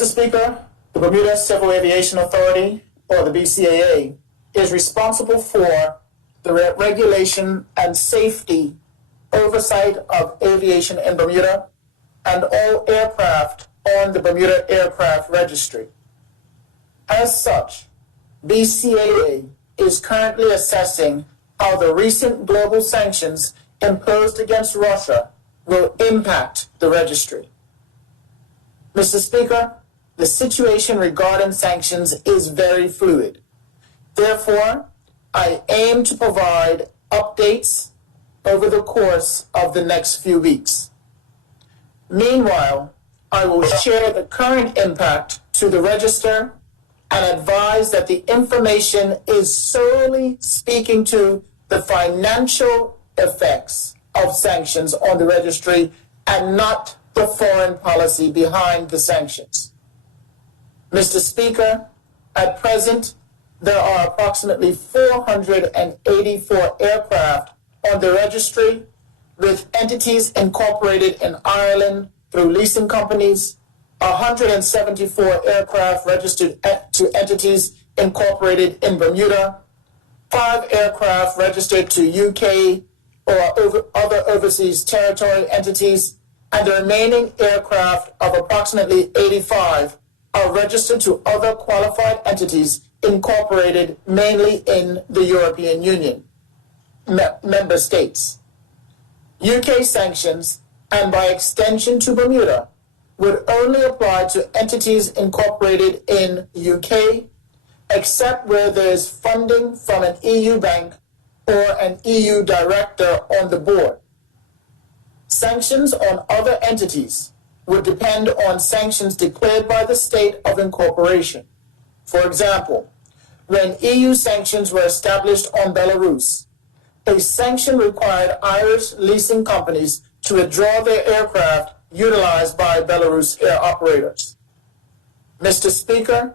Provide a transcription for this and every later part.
Mr. Speaker, the Bermuda Civil Aviation Authority, or the BCAA, is responsible for the regulation and safety oversight of aviation in Bermuda and all aircraft on the Bermuda Aircraft Registry. As such, BCAA is currently assessing how the recent global sanctions imposed against Russia will impact the registry. Mr. Speaker, the situation regarding sanctions is very fluid. Therefore, I aim to provide updates over the course of the next few weeks. Meanwhile, I will share the current impact to the register and advise that the information is solely speaking to the financial effects of sanctions on the registry and not the foreign policy behind the sanctions. Mr. Speaker, at present, there are approximately 484 aircraft on the registry, with entities incorporated in Ireland through leasing companies, 174 aircraft registered to entities incorporated in Bermuda, 5 aircraft registered to UK or other overseas territory entities, and the remaining aircraft of approximately 85 are registered to other qualified entities incorporated mainly in the European Union member states. UK sanctions, and by extension to Bermuda, would only apply to entities incorporated in UK, except where there is funding from an EU bank or an EU director on the board. Sanctions on other entities would depend on sanctions declared by the state of incorporation. For example, when EU sanctions were established on Belarus, a sanction required Irish leasing companies to withdraw their aircraft utilized by Belarus air operators. Mr. Speaker,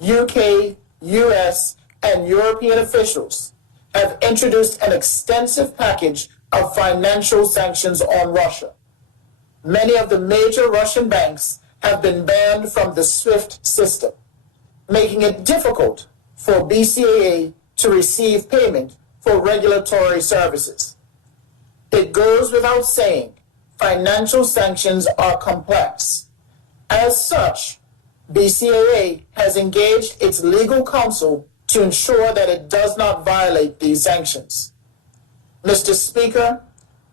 UK, US, and European officials have introduced an extensive package of financial sanctions on Russia. Many of the major Russian banks have been banned from the SWIFT system, making it difficult for BCAA to receive payment for regulatory services. It goes without saying, financial sanctions are complex. As such, BCAA has engaged its legal counsel to ensure that it does not violate these sanctions. Mr. Speaker,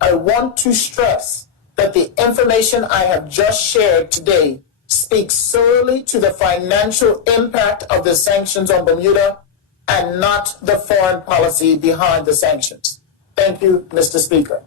I want to stress that the information I have just shared today speaks solely to the financial impact of the sanctions on Bermuda and not the foreign policy behind the sanctions. Thank you, Mr. Speaker.